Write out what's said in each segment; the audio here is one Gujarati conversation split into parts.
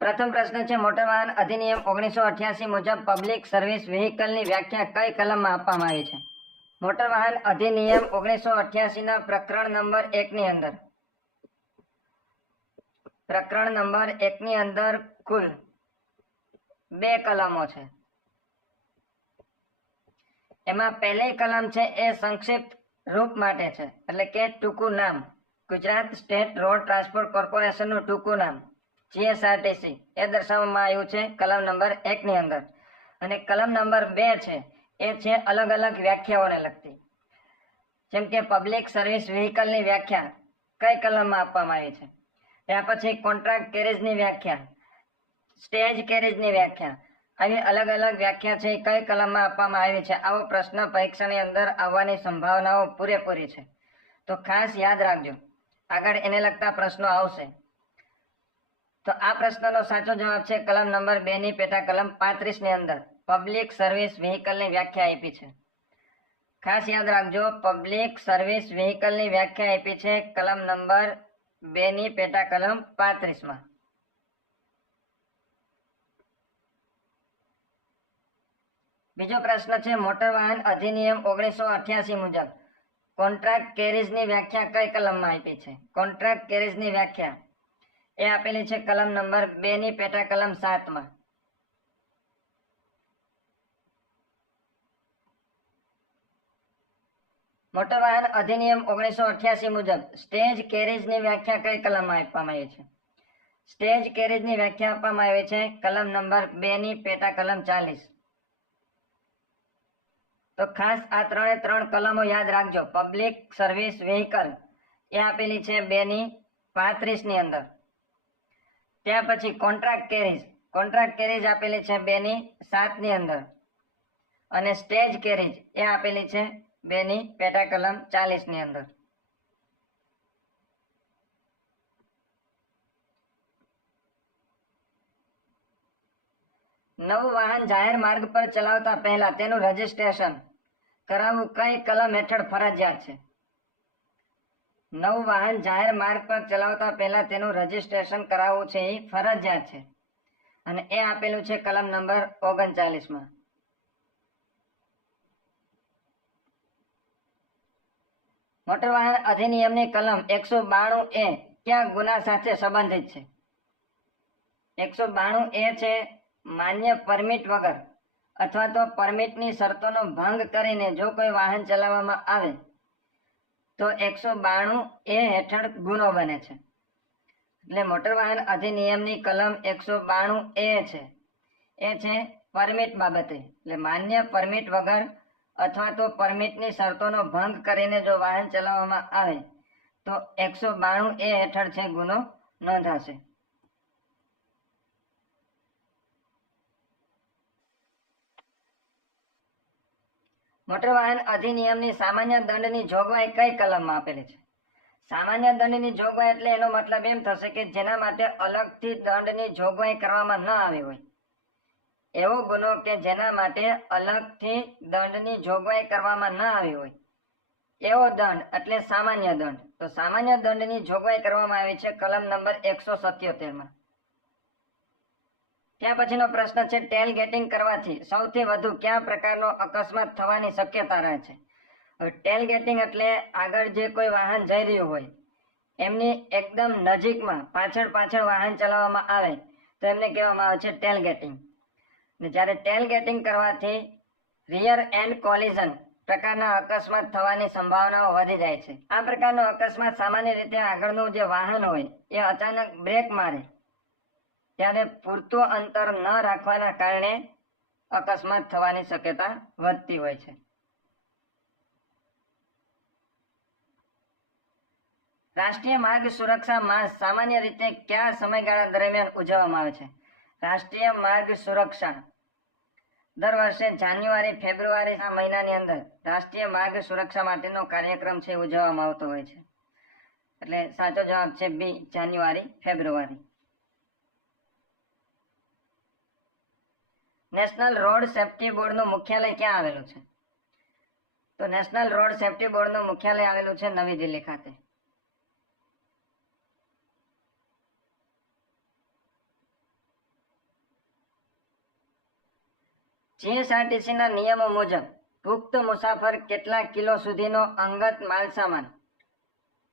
પ્રથમ પ્રશ્ન છે મોટર વાહન અધિનિયમ 1988 મુજબ પબ્લિક સર્વિસ વ્હીકલની વ્યાખ્યા કઈ કલમમાં આપવામાં આવી છે? મોટર વાહન અધિનિયમ 1988 ના પ્રકરણ નંબર 1 ની અંદર કુલ 2 કલમો છે. એમાં પહેલી કલમ છે એ સંક્ષિપ્ત રૂપ માટે છે, એટલે કે ટૂંકું નામ. ગુજરાત સ્ટેટ રોડ ટ્રાન્સપોર્ટ કોર્પોરેશનનું ટૂંકું નામ GSRTC એ દર્શાવવામાં આવ્યું છે કલમ નંબર 1 ની અંદર. અને કલમ નંબર 2 છે એ છે અલગ અલગ વ્યાખ્યાઓને લગતી, જેમ કે પબ્લિક સર્વિસ વ્હીકલની વ્યાખ્યા કઈ કલમમાં આપવામાં આવી છે. ત્યાર પછી કોન્ટ્રાક્ટ કેરેજની વ્યાખ્યા, સ્ટેજ કેરેજની વ્યાખ્યા, આવી અલગ અલગ વ્યાખ્યા છે એ કઈ કલમમાં આપવામાં આવી છે. આવો પ્રશ્ન પરીક્ષાની અંદર આવવાની સંભાવનાઓ પૂરેપૂરી છે, તો ખાસ યાદ રાખજો, આગળ એને લગતા પ્રશ્નો આવશે. તો આ પ્રશ્નનો સાચો જવાબ છે કલમ નંબર 2 ની પેટા કલમ 35 ની અંદર પબ્લિક સર્વિસ વ્હીકલની વ્યાખ્યા આપી છે. ખાસ યાદ રાખજો, પબ્લિક સર્વિસ વ્હીકલની વ્યાખ્યા આપી છે કલમ નંબર 2 ની પેટા કલમ 35 માં. બીજો પ્રશ્ન છે મોટર વાહન અધિનિયમ 1988 મુજબ કોન્ટ્રાક્ટ કેરેજની વ્યાખ્યા કઈ કલમમાં આપી છે? કોન્ટ્રાક્ટ કેરેજની વ્યાખ્યા એ આપેલી છે કલમ નંબર 2 ની પેટા કલમ 7 માં. મોટર વાહન અધિનિયમ 1988 મુજબ સ્ટેજ કેરેજની વ્યાખ્યા કઈ કલમમાં આપવામાં આવી છે? સ્ટેજ કેરેજની વ્યાખ્યા આપવામાં આવી છે કલમ નંબર 2 ની પેટા કલમ 40. તો ખાસ આ 3 કલમો યાદ રાખજો. પબ્લિક સર્વિસ વ્હીકલ એ આપેલી છે 2 ની 35 ની અંદર. ત્યાર પછી કોન્ટ્રાક્ટ કેરેજ આપેલી છે 2 ની 7 ની અંદર. અને સ્ટેજ કેરેજ એ આપેલી છે 2 ની પેટા કલમ 40 ની અંદર. નવું વાહન જાહેર માર્ગ પર ચલાવતા પહેલા તેનું રજીસ્ટ્રેશન કરાવવું કઈ કલમ હેઠળ ફરજિયાત છે? નવું વાહન જાહેર માર્ગ પર ચલાવતા પહેલા તેનું રજીસ્ટ્રેશન કરાવવું છે એ ફરજિયાત છે, અને એ આપેલું છે કલમ નંબર 39 માં. મોટર વાહન અધિનિયમની કલમ 192 એ ક્યાં ગુના સાથે સંબંધિત છે? 192 એ છે માન્ય પરમિટ વગર અથવા તો પરમિટની શરતોનો ભંગ કરીને જો કોઈ વાહન ચલાવવામાં આવે તો 192 એ હેઠળ ગુનો બને છે. એટલે મોટર વાહન અધિનિયમની કલમ 192 એ છે પરમિટ બાબતે, એટલે માન્ય પરમિટ વગર અથવા તો પરમિટની શરતોનો ભંગ કરીને જો વાહન ચલાવવામાં આવે તો 192 એ હેઠળ છે ગુનો નોંધાશે. મોટર વાહન અધિનિયમની સામાન્ય દંડની જોગવાઈ કઈ કલમમાં આપેલી છે? સામાન્ય દંડની જોગવાઈ એટલે એનો મતલબ એમ થશે કે જેના માટે અલગથી દંડની જોગવાઈ કરવામાં ન આવી હોય, એવો ગુનો કે જેના માટે અલગથી દંડની જોગવાઈ કરવામાં ન આવી હોય એવો દંડ એટલે સામાન્ય દંડ. તો સામાન્ય દંડની જોગવાઈ કરવામાં આવી છે કલમ નંબર 177 માં. ત્યાં પછીનો પ્રશ્ન છે ટેલ ગેટિંગ કરવાથી સૌથી વધુ કયા પ્રકારનો અકસ્માત થવાની શક્યતા રહે છે? ટેલ ગેટિંગ એટલે આગળ જે કોઈ વાહન જઈ રહ્યું હોય એમની એકદમ નજીકમાં પાછળ વાહન ચલાવવામાં આવે તો એમને કહેવામાં આવે છે ટેલ ગેટિંગ. ને જ્યારે ટેલ ગેટિંગ કરવાથી રિયર એન્ડ કોલિઝન પ્રકારના અકસ્માત થવાની સંભાવનાઓ વધી જાય છે. આ પ્રકારનો અકસ્માત સામાન્ય રીતે આગળનું જે વાહન હોય એ અચાનક બ્રેક મારે ત્યારે પૂરતું અંતર ન રાખવાના કારણે અકસ્માત થવાની શક્યતા વધતી હોય છે. રાષ્ટ્રીય માર્ગ સુરક્ષા માસ સામાન્ય રીતે કયા સમયગાળા દરમિયાન ઉજવવામાં આવે છે? રાષ્ટ્રીય માર્ગ સુરક્ષા દર વર્ષે જાન્યુઆરી ફેબ્રુઆરી આ મહિનાની અંદર રાષ્ટ્રીય માર્ગ સુરક્ષા માટેનો કાર્યક્રમ છે ઉજવવામાં આવતો હોય છે. એટલે સાચો જવાબ છે બી, જાન્યુઆરી ફેબ્રુઆરી. નેશનલ રોડ સેફ્ટી બોર્ડનું મુખ્યાલય ક્યાં આવેલું છે? તો નેશનલ રોડ સેફ્ટી બોર્ડનું મુખ્યાલય આવેલું છે નવી દિલ્હી ખાતે. જીએસઆરટીસી ના નિયમો મુજબ પુખ્ત મુસાફર કેટલા કિલો સુધીનો અંગત માલસામાન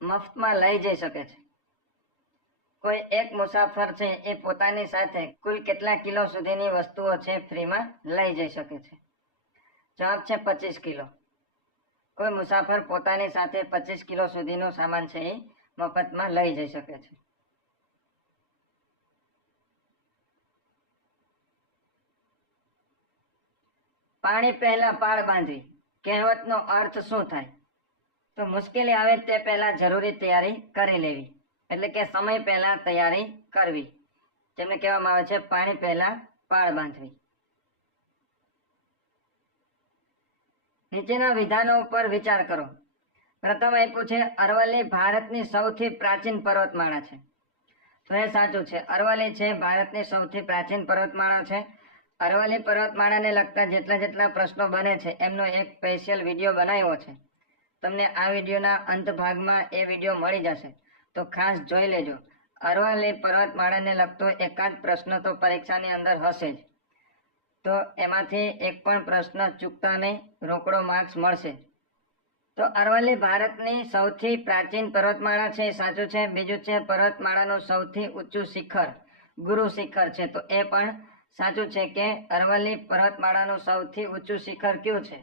મફતમાં લઈ જઈ શકે છે? કોઈ એક મુસાફર છે એ પોતાની સાથે કુલ કેટલા કિલો સુધીની વસ્તુઓ છે ફ્રીમાં લઈ જઈ શકે છે? જવાબ છે 25 કિલો. કોઈ મુસાફર પોતાની સાથે 25 કિલો સુધીનો સામાન છે એ મફતમાં લઈ જઈ શકે છે. પાણી પહેલા પાળ બાંધવી કહેવતનો અર્થ શું થાય? તો મુશ્કેલી આવે તે પહેલા જરૂરી તૈયારી કરી લેવી, એટલે કે સમય પહેલા તૈયારી કરવી, જેમને કહેવામાં આવે છે પાણી પહેલા પાળ બાંધવી. નીચેના વિધાનો ઉપર વિચાર કરો. પ્રથમ આપ્યું છે અરવલ્લી ભારતની સૌથી પ્રાચીન પર્વતમાળા છે. તો એ સાચું છે. અરવલ્લી છે ભારતની સૌથી પ્રાચીન પર્વતમાળા છે. અરવલ્લી પર્વતમાળાને લગતા જેટલા પ્રશ્નો બને છે એમનો એક સ્પેશિયલ વિડીયો બનાવ્યો છે. તમને આ વિડીયોના અંત ભાગમાં એ વિડીયો મળી જશે, તો ખાસ જોઈ લેજો. અરવલ્લી પર્વતમાળાને લગતો એકાદ પ્રશ્ન તો પરીક્ષાની અંદર હશે જ, તો એમાંથી એક પણ પ્રશ્ન ચૂકતા નહીં, રોકડો માર્ક્સ મળશે. તો અરવલ્લી ભારતની સૌથી પ્રાચીન પર્વતમાળા છે, સાચું છે. બીજું છે પર્વતમાળાનું સૌથી ઊંચું શિખર ગુરુ શિખર છે, તો એ પણ સાચું છે કે અરવલ્લી પર્વતમાળાનું સૌથી ઊંચું શિખર કયું છે,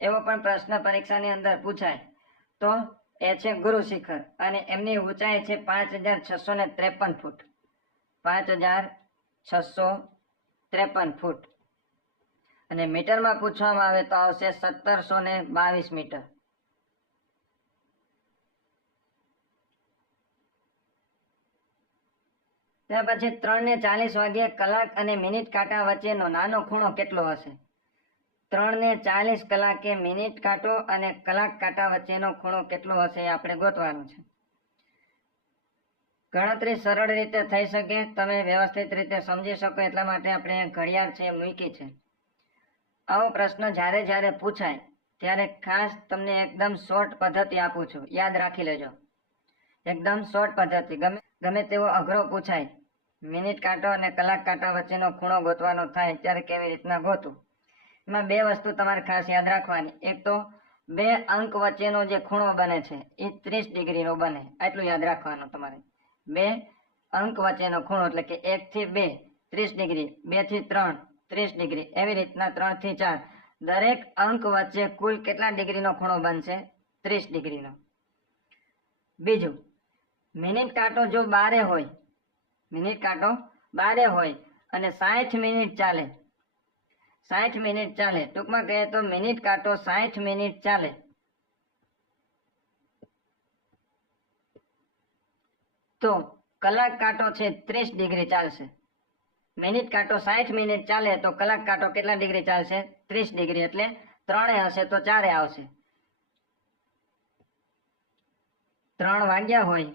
એવો પણ પ્રશ્ન પરીક્ષાની અંદર પૂછાય તો એ છે ગુરુ શિખર, અને એમની ઊંચાઈ છે 5653 ફૂટ. 5653 ફૂટ. અને મીટરમાં પૂછવામાં આવે તો આવશે 1722 મીટર. ત્યાર પછી 3:40 વાગ્યે કલાક અને મિનિટ કાંટા વચ્ચેનો નાનો ખૂણો કેટલો હશે? 3:40 કલાકે મિનિટ કાંટો અને કલાક કાંટા વચ્ચેનો ખૂણો કેટલો હશે એ આપણે ગોતવાનું છે. ગણતરી સરળ રીતે થઈ શકે, તમે વ્યવસ્થિત રીતે સમજી શકો એટલા માટે આપણે ઘડિયાળ છે મૂકી છે. આવો પ્રશ્ન જ્યારે પૂછાય ત્યારે ખાસ તમને એકદમ શોર્ટ પદ્ધતિ આપું છું, યાદ રાખી લેજો. એકદમ શોર્ટ પદ્ધતિ, ગમે તેવો અઘરો પૂછાય, મિનિટ કાંટો અને કલાક કાંટા વચ્ચેનો ખૂણો ગોતવાનો થાય ત્યારે કેવી રીતના ગોતું. એમાં બે વસ્તુ તમારે ખાસ યાદ રાખવાની. એક તો બે અંક વચ્ચેનો જે ખૂણો બને છે એ 30 ડિગ્રીનો બને, આટલું યાદ રાખવાનું તમારે. બે અંક વચ્ચેનો ખૂણો એટલે કે 1 થી 2 30 ડિગ્રી, 2 થી 3 30 ડિગ્રી, એવી રીતના 3 થી 4 દરેક અંક વચ્ચે કુલ કેટલા ડિગ્રીનો ખૂણો બનશે? 30 ડિગ્રીનો. બીજું, મિનિટ કાંટો જો બારે હોય, મિનિટ કાંટો બારે હોય અને 60 મિનિટ ચાલે, 60 મિનિટ ચાલે, ટૂંકમાં કહીએ તો મિનિટ કાંટો 60 મિનિટ ચાલે, તો કલાક કાંટો છે 30 ડિગ્રી ચાલશે. મિનિટ કાંટો 60 મિનિટ ચાલે તો કલાક કાંટો કેટલા ડિગ્રી ચાલશે? 30 ડિગ્રી. એટલે 3 હશે તો 4 આવશે. 3 વાગ્યા હોય,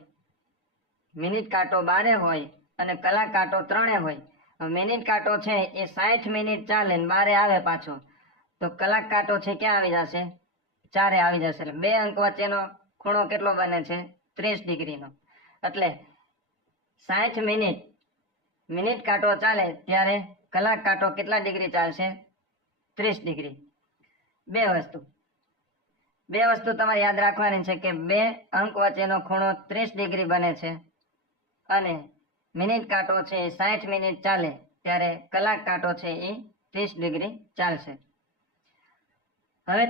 મિનિટ કાંટો બારે હોય અને કલાક કાંટો 3 હોય. મિનિટ કાંટો છે એ 60 મિનિટ ચાલે ને બારે આવે પાછો, તો કલાક કાંટો છે ક્યાં આવી જશે? 4 આવી જશે. એટલે બે અંક વચ્ચેનો ખૂણો કેટલો બને છે? 30 ડિગ્રીનો. એટલે 60 મિનિટ કાંટો ચાલે ત્યારે કલાક કાંટો કેટલા ડિગ્રી ચાલશે? 30 ડિગ્રી. બે વસ્તુ તમારે યાદ રાખવાની છે કે બે અંક વચ્ચેનો ખૂણો 30 ડિગ્રી બને છે અને મિનિટ કાંટો છે એ 60 મિનિટ ચાલે ત્યારે કલાક કાંટો છે એ 30 ડિગ્રી ચાલશે. હવે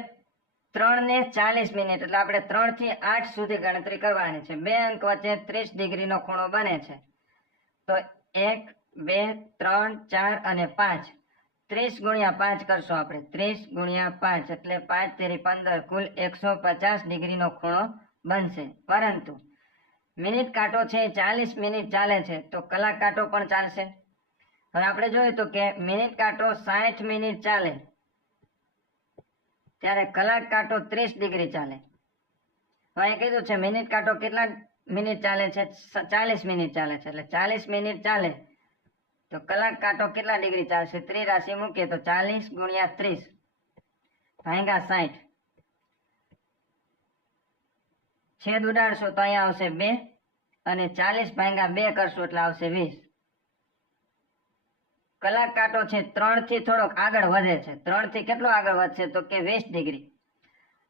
3:40 મિનિટ એટલે આપણે 3 થી 8 સુધી ગણતરી કરવાની છે. બે અંક વચ્ચે 30 ડિગ્રીનો ખૂણો બને છે, તો 1 2 3 4 અને 5, 30 ગુણ્યા 5 કરશો આપણે. 30 ગુણ્યા 5 એટલે 5 તેરી 15, કુલ 150 ડિગ્રીનો ખૂણો બનશે. પરંતુ મિનિટ કાંટો છે 40 મિનિટ ચાલે છે તો કલાક કાંટો પણ ચાલશે. હવે આપણે જોયું તો કે મિનિટ કાંટો 60 મિનિટ ચાલે ત્યારે કલાક કાંટો 30 ડિગ્રી ચાલે. હવે કીધું છે મિનિટ કાંટો કેટલા મિનિટ ચાલે છે? 40 મિનિટ ચાલે છે. એટલે 40 મિનિટ ચાલે તો કલાક કાંટો કેટલા ડિગ્રી ચાલશે? ત્રિરાશિ મૂકીએ તો 40 ગુણ્યા 30 ભાગ્યા 60, છેદ ઉડાડશો તો અહીંયા આવશે 2 અને 40 ભાગ્યા 2 કરશો એટલે આવશે 20. કલાક કાંટો છે 3 થી થોડોક આગળ વધે છે. 3 થી કેટલો આગળ વધશે તો કે 20 ડિગ્રી.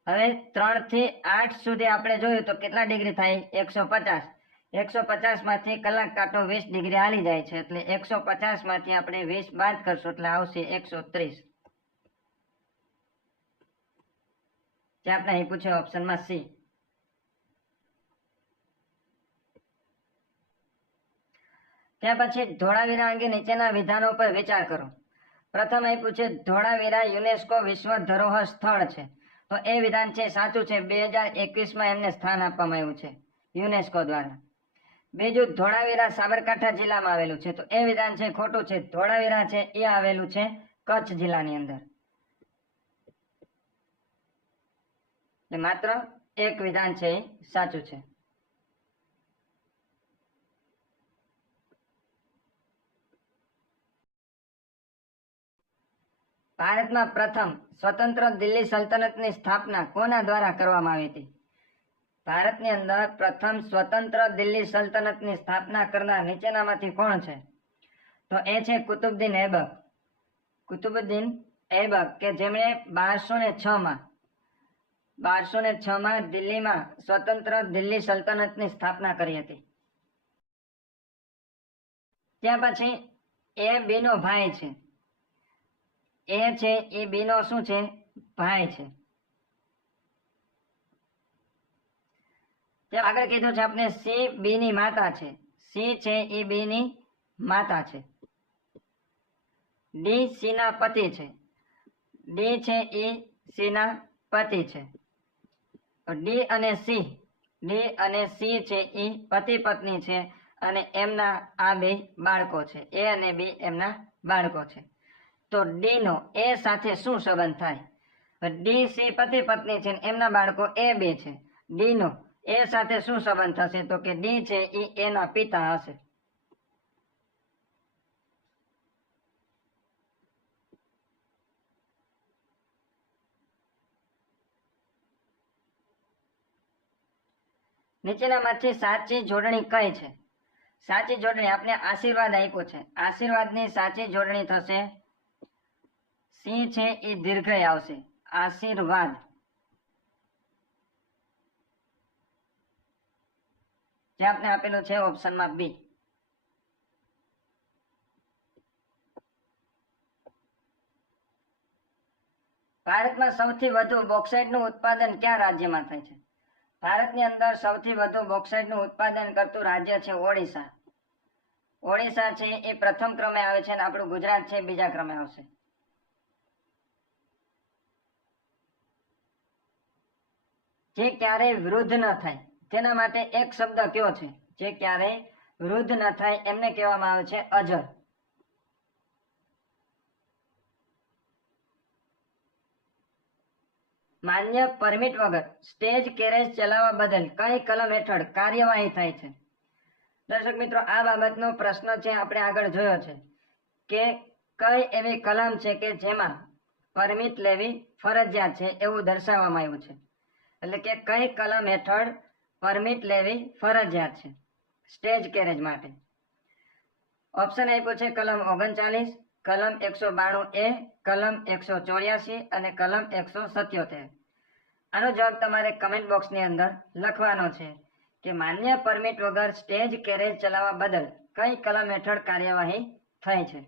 હવે 3 થી 8 સુધી આપણે જોયું તો કેટલા ડિગ્રી થાય 150. 150 માંથી કલાક કાંટો 20 ડિગ્રી હાલી જાય છે એટલે 150 માંથી આપણે 20 બાદ કરશું એટલે આવશે 130. જે આપણે અહીં પૂછ્યું ઓપ્શનમાં સી. ત્યાર પછી ધોળાવીરા અંગે નીચેના વિધાનો પર વિચાર કરો. પ્રથમ અહીં પૂછે ધોળાવીરા યુનેસ્કો વિશ્વ ધરોહર સ્થળ છે તો એ વિધાન છે સાચું છે. 2021 એમને સ્થાન આપવામાં આવ્યું છે યુનેસ્કો દ્વારા. બીજું ધોળાવીરા સાબરકાંઠા જિલ્લામાં આવેલું છે તો એ વિધાન છે ખોટું છે. ધોળાવીરા છે એ આવેલું છે કચ્છ જિલ્લાની અંદર. એટલે માત્ર એક વિધાન છે એ સાચું છે. ભારતમાં પ્રથમ સ્વતંત્ર દિલ્હી સલ્તનતની સ્થાપના કોના દ્વારા કરવામાં આવી હતી? ભારતની અંદર પ્રથમ સ્વતંત્ર દિલ્હી સલ્તનતની સ્થાપના કરનાર નીચેનામાંથી કોણ છે? તો એ છે કુતુબુદ્દીન ઐબક. કુતુબુદ્દીન ઐબક કે જેમણે 1206માં દિલ્હીમાં સ્વતંત્ર દિલ્હી સલ્તનતની સ્થાપના કરી હતી. ત્યાં પછી એ બીનો ભાઈ છે. એ છે એ બીનો શું છે? ભાઈ છે. આગળ કીધું છે આપણે સી બી ની માતા છે. સી છે એ બી ની માતા છે. ડી સી ના પતિ છે. ડી છે એ સી ના પતિ છે. ડી અને સી છે એ પતિ પત્ની છે અને એમના આ બે બાળકો છે. એ અને બી એમના બાળકો છે. તો ડી નો એ સાથે શું સંબંધ થાય? ડી સી પતિ પત્ની છે એમના બાળકો એ બે છે. ડી નો એ સાથે શું સંબંધ થશે તો કે ડી છે એ એના પિતા હશે. નીચેનામાંથી સાચી જોડણી કઈ છે? સાચી જોડણી આપણે આશીર્વાદ આપ્યો છે. આશીર્વાદની સાચી જોડણી થશે સી છે એ દીર્ઘય આવશે. આશીર્વાદ. જે આપણે આપેલું છે ઓપ્શનમાં બી. ભારતમાં સૌથી વધુ બોક્સાઇટનું ઉત્પાદન કયા રાજ્યમાં થાય છે? ભારતની અંદર સૌથી વધુ બોક્સાઇટનું ઉત્પાદન કરતું રાજ્ય છે ઓડિશા. ઓડિશા છે એ પ્રથમ ક્રમે આવે છે અને આપણું ગુજરાત છે બીજા ક્રમે આવશે. જે ક્યારેય વૃદ્ધ ન થાય તેના માટે એક શબ્દ કયો છે? જે ક્યારેય વૃદ્ધ ન થાય એમને કહેવામાં આવે છે અજર. માન્ય પરમિટ વગર સ્ટેજ કેરેજ ચલાવવા બદલ કઈ કલમ હેઠળ કાર્યવાહી થાય છે? દર્શક મિત્રો આ બાબતનો પ્રશ્ન છે આપણે આગળ જોયો છે કે કઈ એવી કલમ છે કે જેમાં પરમિટ લેવી ફરજિયાત છે એવું દર્શાવવામાં આવ્યું છે. એટલે કે કઈ કલમ હેઠળ પરમિટ લેવી ફરજિયાત છે સ્ટેજ કેરેજ માટે? ઓપ્શન આપ્યો છે કલમ 39, કલમ 192A, કલમ 184 અને કલમ 177. આનો જવાબ તમારે કમેન્ટ બોક્સની અંદર લખવાનો છે કે માન્ય પરમિટ વગર સ્ટેજ કેરેજ ચલાવવા બદલ કઈ કલમ હેઠળ કાર્યવાહી થઈ છે.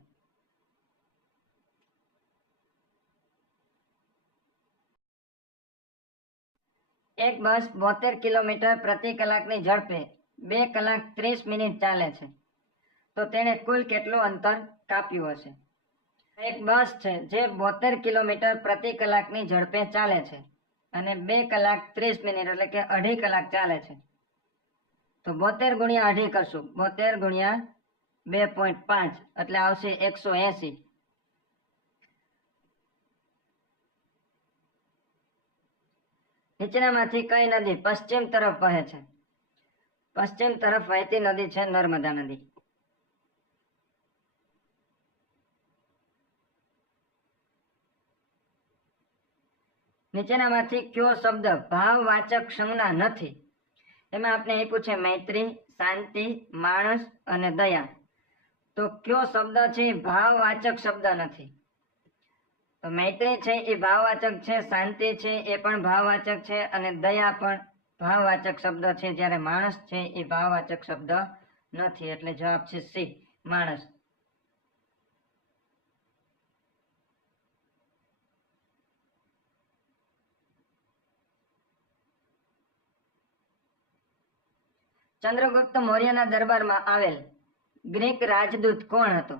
એક બસ 72 કિલોમીટર પ્રતિ કલાકની ઝડપે 2 કલાક 30 મિનિટ ચાલે છે તો તેણે કુલ કેટલું અંતર કાપ્યું હશે? એક બસ છે જે 72 કિલોમીટર પ્રતિ કલાકની ઝડપે ચાલે છે અને 2 કલાક 30 મિનિટ એટલે કે 2.5 કલાક ચાલે છે. તો 72 ગુણ્યા 2.5 કરશું. 72 ગુણ્યા 2.5 એટલે આવશે 180. નીચેનામાંથી કઈ નદી પશ્ચિમ તરફ વહે છે? પશ્ચિમ તરફ વહેતી નદી છે નર્મદા નદી. નીચેનામાંથી કયો શબ્દ ભાવવાચક સંજ્ઞા નથી? એમાં આપણે આપ્યું છે મૈત્રી, શાંતિ, માણસ અને દયા. તો કયો શબ્દ છે એ ભાવવાચક શબ્દ નથી? તો મૈત્રી છે એ ભાવવાચક છે, શાંતિ છે એ પણ ભાવવાચક છે, અને દયા પણ ભાવવાચક શબ્દ છે, જ્યારે માણસ છે એ ભાવવાચક શબ્દ નથી. એટલે જવાબ છે સી, માણસ. ચંદ્રગુપ્ત મૌર્યના દરબારમાં આવેલ ગ્રીક રાજદૂત કોણ હતો?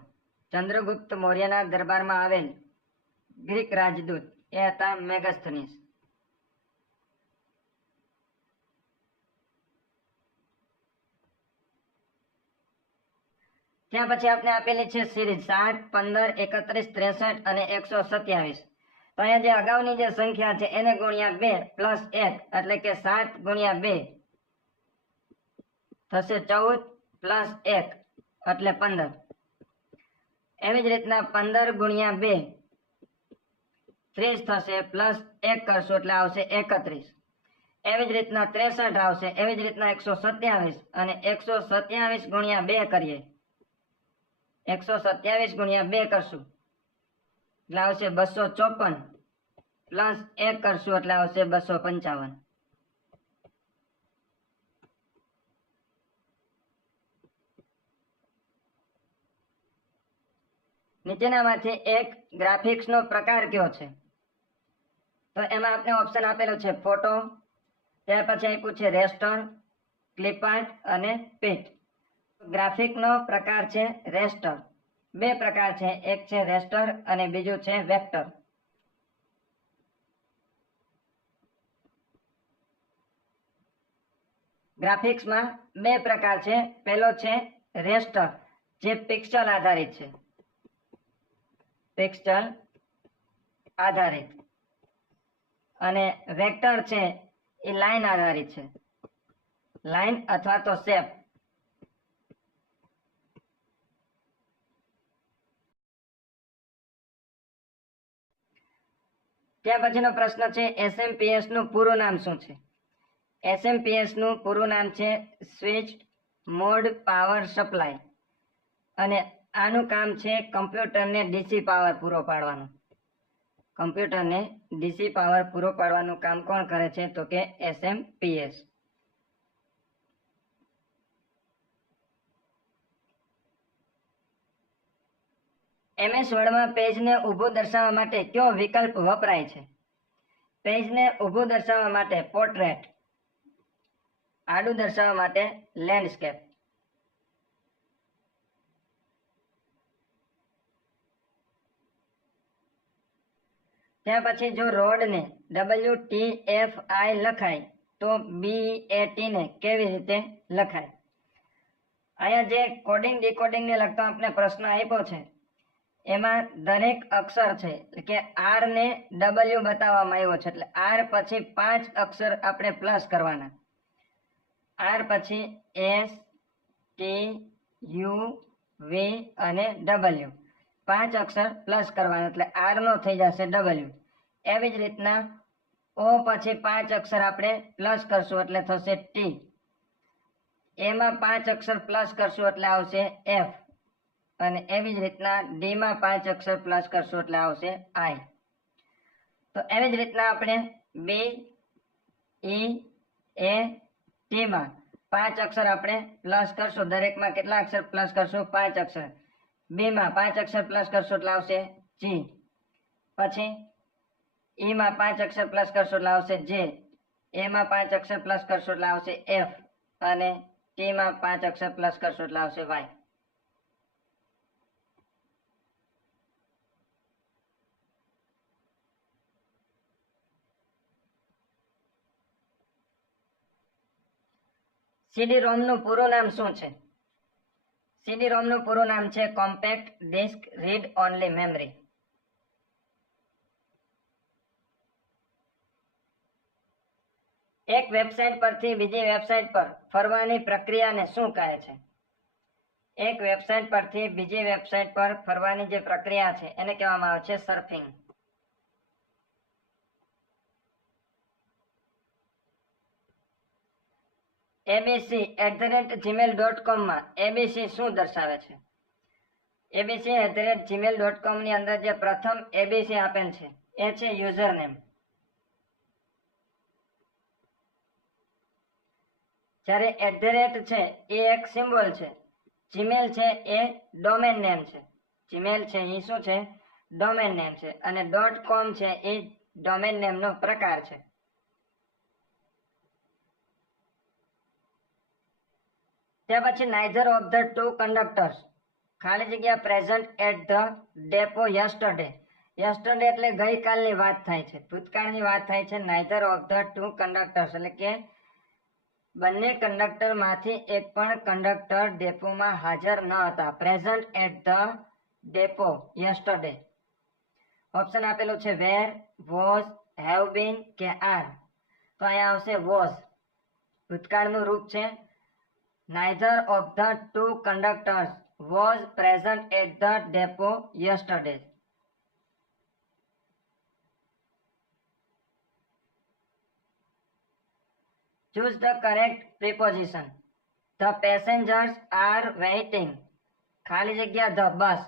ચંદ્રગુપ્ત મૌર્યના દરબારમાં આવેલ ગ્રીક રાજદૂત એ હતા મેગસ્થનીસ. ત્યાં પછી આપણે આપેલી છે સિરીઝ 7, 15, 31, 63 અને 127. તો અહીંયા જે અગાઉની જે સંખ્યા છે એને ગુણ્યા 2 પ્લસ 1 એટલે કે 7 ગુણ્યા 2 થશે 14 પ્લસ 1 એટલે 15. એવી જ રીતના 15 ગુણ્યા 2 30 થશે, પ્લસ 1 કરશું એટલે આવશે 31. એવી જ રીતના 63 આવશે. એવી જ રીતના 127 અને 127 ગુણ્યા 2 કરીએ, 127 ગુણ્યા 2 કરશું એટલે આવશે 254, પ્લસ 1 કરશું એટલે આવશે 255. નીચેનામાંથી એક ગ્રાફિક્સનો પ્રકાર કયો છે? તો એમાં આપણે ઓપ્શન આપેલું છે ફોટો, ત્યાર પછી આપ્યું છે રેસ્ટર, ક્લિપાર્ટ અને પિટ. ગ્રાફિકનો પ્રકાર છે રેસ્ટર. બે પ્રકાર છે, એક છે રેસ્ટર અને બીજું છે વેક્ટર. ગ્રાફિક્સમાં બે પ્રકાર છે. પહેલો છે રેસ્ટર, જે પિક્સેલ આધારિત છે, પિક્સેલ આધારિત, અને વેક્ટર છે એ લાઈન આધારિત છે, લાઈન અથવા તો શેપ. ત્યાર પછીનો પ્રશ્ન છે એસએમપીએસ નું પૂરું નામ શું છે? એસએમપીએસ નું પૂરું નામ છે સ્વિચ્ડ મોડ પાવર સપ્લાય, અને આનું કામ છે કમ્પ્યુટરને ડીસી પાવર પૂરો પાડવાનું. કમ્પ્યુટરને ડીસી પાવર પૂરો પાડવાનું કામ કોણ કરે છે? તો કે એસએમપીએસ. એમએસ વર્ડમાં પેજને ઊભું દર્શાવવા માટે કયો વિકલ્પ વપરાય છે? પેજને ઊભું દર્શાવવા માટે પોર્ટ્રેટ, આડું દર્શાવવા માટે લેન્ડસ્કેપ. ત્યાર પછી જો રોડને WTFI લખાય તો BAT ને કેવી રીતે લખાય? અહીંયા જે કોડિંગ ડીકોડિંગને લગતો આપણે પ્રશ્ન આપ્યો છે એમાં દરેક અક્ષર છે કે R ને W બતાવવામાં આવ્યો છે, એટલે R પછી 5 અક્ષર આપણે પ્લસ કરવાના. R પછી S, T, U, V અને W 5 અક્ષર પ્લસ કરવાના, એટલે R નો થઈ જશે W. એવી જ રીતના O પછી 5 અક્ષર આપણે પ્લસ કરશું એટલે થશે T. એમાં 5 અક્ષર પ્લસ કરશું એટલે આવશે F, અને એવી જ રીતના D માં 5 અક્ષર પ્લસ કરશું એટલે આવશે I. તો એવી જ રીતના આપણે B, E, A, T માં 5 અક્ષર આપણે પ્લસ કરશું. દરેકમાં કેટલા અક્ષર પ્લસ કરશું? 5 અક્ષર. B માં 5 અક્ષર પ્લસ કરશું એટલે આવશે G. પછી E માં 5 અક્ષર પ્લસ કરશું એટલે આવશે J. A માં 5 અક્ષર પ્લસ કરશું એટલે આવશે F, અને T માં 5 અક્ષર પ્લસ કરશું એટલે આવશે Y. CD-ROM નું પૂરું નામ શું છે? CD-ROM નું પૂરું નામ છે compact disc read only memory. એક વેબસાઇટ પરથી બીજી વેબસાઇટ પર ફરવાની પ્રક્રિયાને શું કહે છે? એક વેબસાઇટ પરથી બીજી વેબસાઇટ પર ફરવાની જે પ્રક્રિયા છે એને કહેવામાં આવે છે સર્ફિંગ. abc@gmail.com માં abc શું દર્શાવે છે? abc@gmail.com ની અંદર જે પ્રથમ abc આપેલ છે એ છે યુઝર નેમ. જ્યારે @ છે એ એક સિમ્બોલ છે. જીમેલ છે એ ડોમેન નેમ છે. જીમેલ છે એ શું છે? ડોમેન નેમ છે. અને .com છે એ ડોમેન નેમનો પ્રકાર છે. ત્યાર પછી neither of the two conductors ખાલી જગ્યા present at the depot yesterday. yesterday એટલે ગઈકાલની વાત થાય છે, ભૂતકાળની વાત થાય છે. neither of the two conductors એટલે કે બંને કંડક્ટર માંથી એક પણ કંડક્ટર ડેપોમાં હાજર ન હતા. Present at the depot yesterday. Option આપેલું છે વેર, વોઝ, હેવ બીન કે આર. તો અહીંયા આવશે વોઝ. ભૂતકાળનું રૂપ છે. neither of the two conductors was present at the depot yesterday. Choose the correct preposition. The passengers are waiting. ખાલી જગ્યા the bus.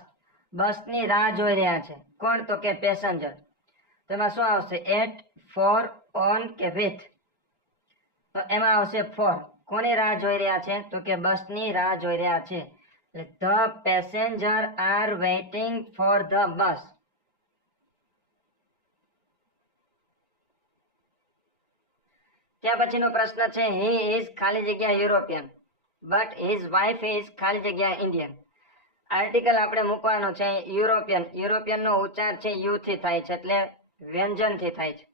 બસની રાહ જોઈ રહ્યા છે. કોણ? તો કે પેસેન્જર. તો એમાં શું આવશે? એટ, ફોર, ઓન કે વિથ? તો એમાં આવશે ફોર. કોની રાહ જોઈ રહ્યા છે? તો કે બસની રાહ જોઈ રહ્યા છે. The passenger are waiting for the bus. ત્યાં પછીનો પ્રશ્ન છે he is ખાલી જગ્યા European but his wife is ખાલી જગ્યા ઇન્ડિયન. આર્ટિકલ આપણે મૂકવાનો છે યુરોપિયન. યુરોપિયન નો ઉચ્ચાર છે યુ થી થાય છે, એટલે વ્યંજન થી થાય છે.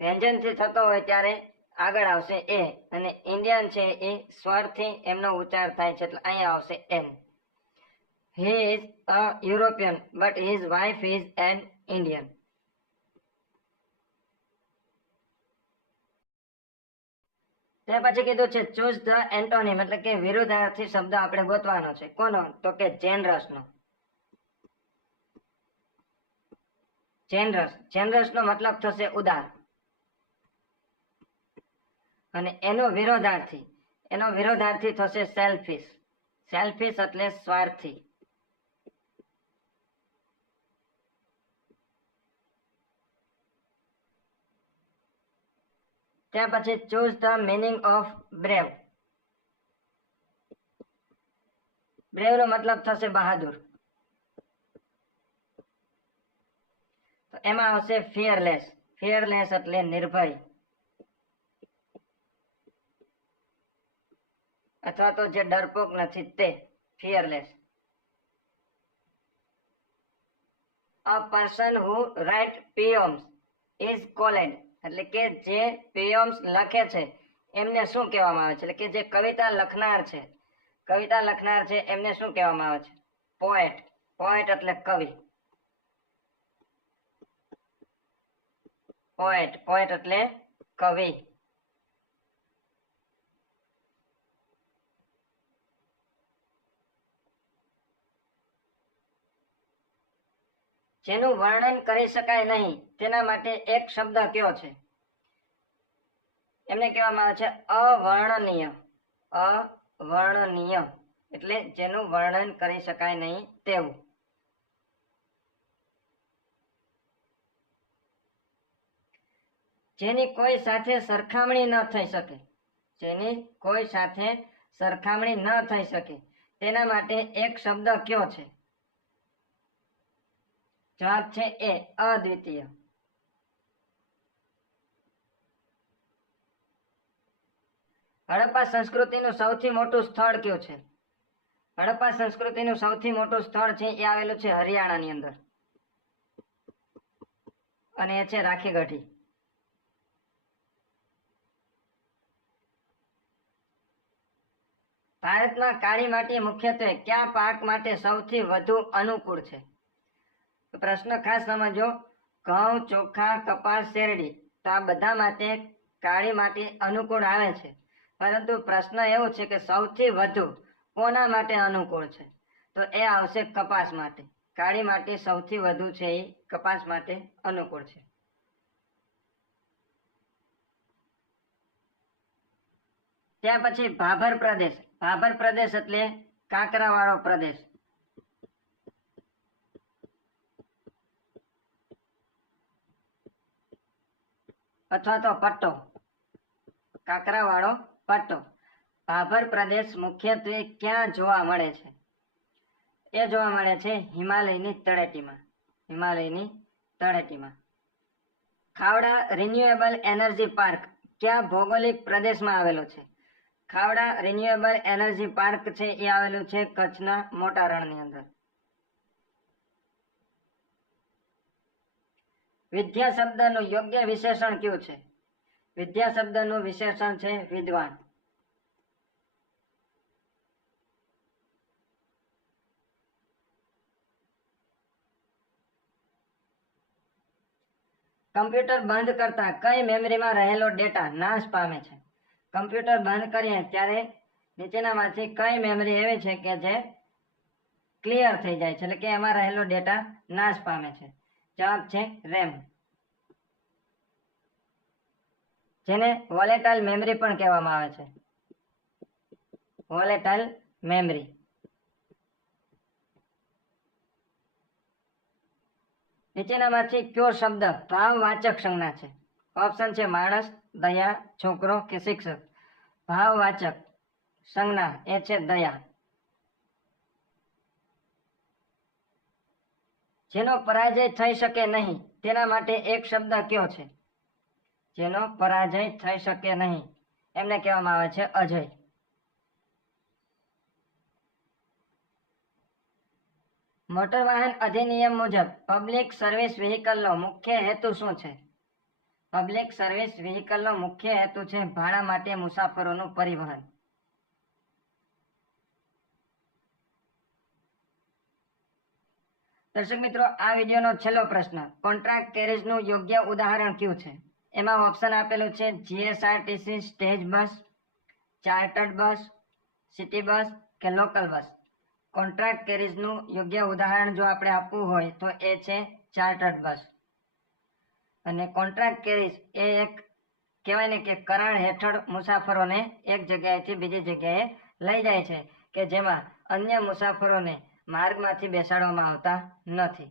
વ્યંજન થી થતો હોય ત્યારે આગળ આવશે એ, અને ઇન્ડિયન છે એ સ્વરથી એમનો ઉચ્ચાર થાય છે, એટલે અહીંયા આવશે N. he is a European but his wife is an Indian. તે પછી કીધું છે ચૂઝ ધ એન્ટોનિમ એટલે કે વિરુદ્ધાર્થી શબ્દ આપણે ગોતવાનો છે. કોનો? તો કે જેનરસ નો. જેનરસ. જેનરસ નો મતલબ થશે ઉદાર. અને એનો વિરોધાર્થી થશે સેલ્ફિશ. સેલ્ફિશ એટલે સ્વાર્થી. ત્યાર પછી choose the meaning of brave. Brave નો મતલબ થશે બહાદુર. તો એમાં આવશે ફિયરલેસ. ફિયરલેસ એટલે નિર્ભય, અથવા તો જે ડરપોક નથી તે fearless. A person who write poems is called એટલે કે જે પોએમ્સ લખે છે એમને શું કહેવામાં આવે છે? એટલે કે જે કવિતા લખનાર છે, કવિતા લખનાર છે એમને શું કહેવામાં આવે છે? પોએટ. પોએટ એટલે કવિ. પોએટ. પોએટ એટલે કવિ. જેનું વર્ણન કરી શકાય નહીં તેના માટે એક શબ્દ કયો છે? એમને કહેવામાં આવે છે અવર્ણનીય. અવર્ણનીય એટલે જેનું વર્ણન કરી શકાય નહીં તેવું. જેની કોઈ સાથે સરખામણી ન થઈ શકે. જેની કોઈ સાથે સરખામણી ન થઈ શકે તેના માટે એક શબ્દ કયો છે? જવાબ છે એ અદ્વિતીય. હડપ્પા સંસ્કૃતિનું સૌથી મોટું સ્થળ કયું છે? હડપ્પા સંસ્કૃતિનું સૌથી મોટું સ્થળ છે એ આવેલું છે હરિયાણાની અંદર, અને એ છે રાખીગઢી. ભારતમાં કાળી માટી મુખ્યત્વે કયા પાક માટે સૌથી વધુ અનુકૂળ છે? પ્રશ્ન ખાસ સમજો. ઘઉં, ચોખા, કપાસ, શેરડી, તો આ બધા માટે કાળી માટી અનુકૂળ આવે છે, પરંતુ પ્રશ્ન એવો છે કે સૌથી વધુ કોના માટે અનુકૂળ છે? તો એ આવશે કપાસ માટે. કાળી માટી સૌથી વધુ છે એ કપાસ માટે અનુકૂળ છે. ત્યાર પછી ભાભર પ્રદેશ. ભાભર પ્રદેશ એટલે કાંકરાવાળો પ્રદેશ, અથવા તો પટ્ટો, કાંકરાવાળો પટ્ટો. ભાભર પ્રદેશ મુખ્યત્વે ક્યાં જોવા મળે છે? એ જોવા મળે છે હિમાલયની તળેટીમાં, હિમાલયની તળેટીમાં. ખાવડા રિન્યુએબલ એનર્જી પાર્ક કયા ભૌગોલિક પ્રદેશમાં આવેલો છે? ખાવડા રિન્યુએબલ એનર્જી પાર્ક છે એ આવેલું છે કચ્છના મોટા રણની અંદર. વિદ્યા શબ્દનું યોગ્ય વિશેષણ કયું છે? વિદ્યા શબ્દનું વિશેષણ છે વિદ્વાન. કમ્પ્યુટર બંધ કરતા કઈ મેમરીમાં રહેલો ડેટા નાશ પામે છે? કમ્પ્યુટર બંધ કરીએ ત્યારે નીચેનામાંથી કઈ મેમરી એવી છે કે જે ક્લિયર થઈ જાય છે, એટલે કે એમાં રહેલો ડેટા નાશ પામે છે? જવાબ છે રેમ, જેને વોલેટાઇલ મેમરી પણ કહેવામાં આવે છે. Volatile memory. નીચેનામાંથી કયો શબ્દ ભાવવાચક સંજ્ઞા છે? ઓપ્શન છે માણસ, દયા, છોકરો કે શિક્ષક. ભાવવાચક સંજ્ઞા એ છે દયા. જેનો પરાજય થઈ શકે નહીં તેના માટે એક શબ્દ કયો છે? જેનો પરાજય થઈ શકે નહીં એમને કહેવામાં આવે છે અજય. મોટર વાહન અધિનિયમ મુજબ પબ્લિક સર્વિસ વ્હીકલનો મુખ્ય હેતુ શું છે? પબ્લિક સર્વિસ વ્હીકલનો મુખ્ય હેતુ છે ભાડા માટે મુસાફરોનું પરિવહન. દર્શક મિત્રો, આ વિડીયોનો છેલ્લો પ્રશ્ન, કોન્ટ્રાક્ટ કેરેજનું યોગ્ય ઉદાહરણ કયું છે? એમાં ઓપ્શન આપેલું છે જીએસઆરટીસી સ્ટેજ બસ, ચાર્ટર્ડ બસ, સિટી બસ કે લોકલ બસ. કોન્ટ્રાક્ટ કેરેજનું યોગ્ય ઉદાહરણ જો આપણે આપવું હોય તો એ છે ચાર્ટર્ડ બસ. અને કોન્ટ્રાક્ટ કેરેજ એ એક કહેવાય ને કે કરાર હેઠળ મુસાફરોને એક જગ્યાએથી બીજી જગ્યાએ લઈ જાય છે કે જેમાં અન્ય મુસાફરોને માર્ગમાંથી બેસાડવામાં આવતા નથી.